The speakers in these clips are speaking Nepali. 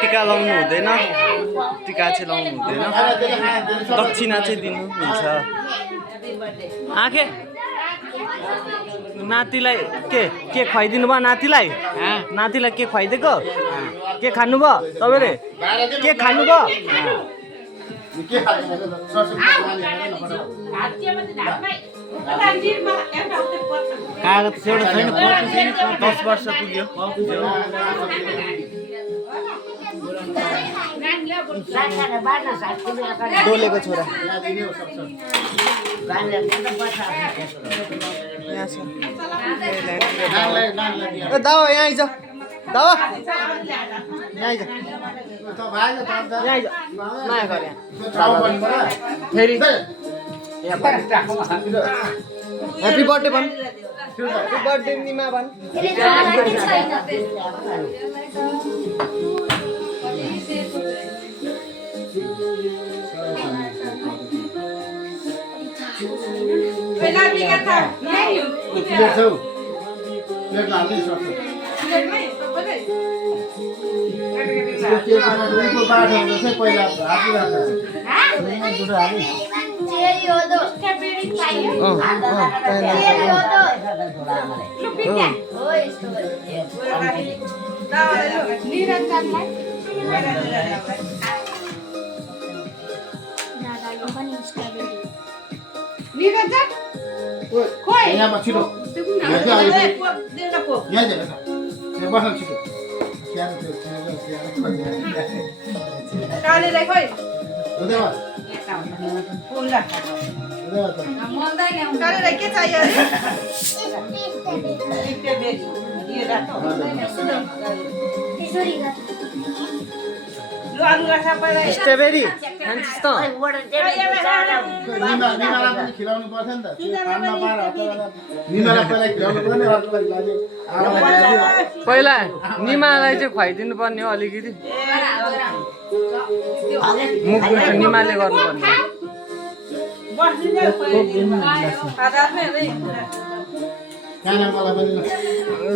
टिका लाउनु हुँदैन टिका चाहिँ लाउनु हुँदैन दक्षिणा चाहिँ दिनु हुन्छ आखे नातिलाई के खुवाइदिनु भयो नातिलाई नातिलाई के खुवाइदिएको के खानुभयो तपाईँले के खानुभयो कागज एउटा छैन 10 वर्ष पुग्यो डोलेको छोरा दावा यहाँ आइज दावा यहाँ आइज माया गरे फेरि ह्याप्पी बर्थडे भन् ह्याप्पी बर्थडे निमा भन् स्ट्रबेरी खान्छस् त पहिला निमालाई चाहिँ खुवाइदिनु पर्ने हो अलिकति मुख निमाले गर्नुपर्ने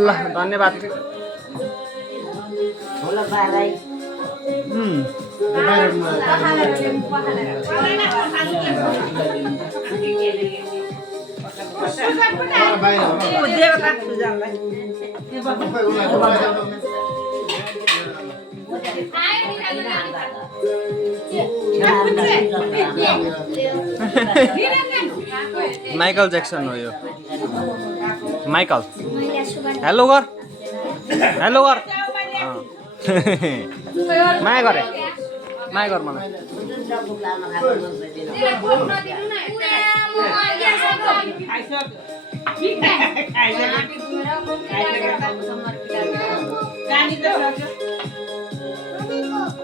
ल धन्यवाद माइकल जैक्सन हो यो माइकल हेलो गर हेलो गर माया गरे माया गर मलाई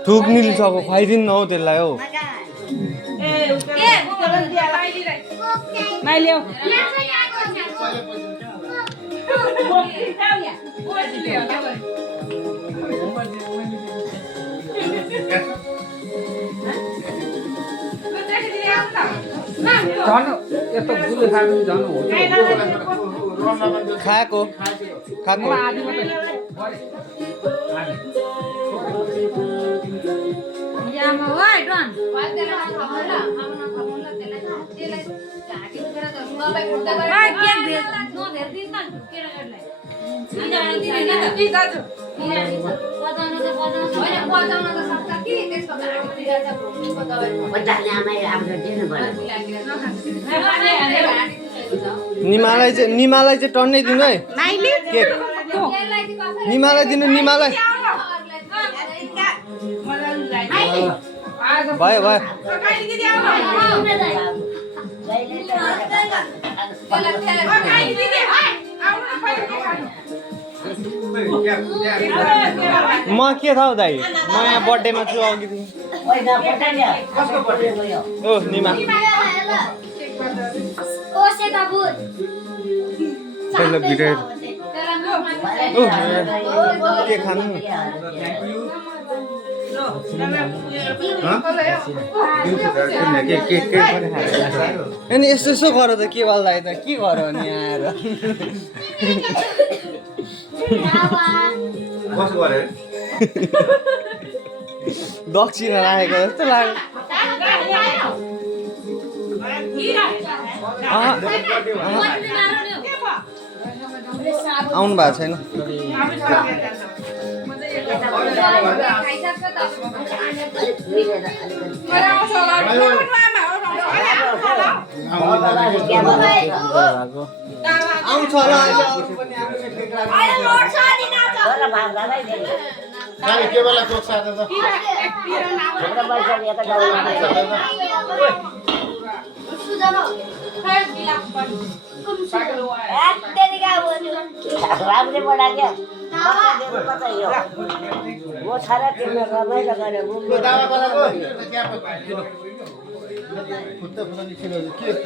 थुक निलिसक्यो खुवाइदिनु न हौ त्यसलाई हौ खाएको खाएको निमालाई चाहिँ टन्नै दिनु है केक निमालाई दिनु निमालाई भयो भयो म के थाहा दाइ म यहाँ बर्थडेमा छु अघि ओ निमा के खानु अनि यस्तो यस्तो गर त के वाललाई त के गर नि आएर दक्षिणा राखेको जस्तो लाग्यो आउनु भएको छैन आउँछ होला के बेला चोक्छ राम्रै बढा क्या वो सारा तिम्रो रमाइलो गरेर के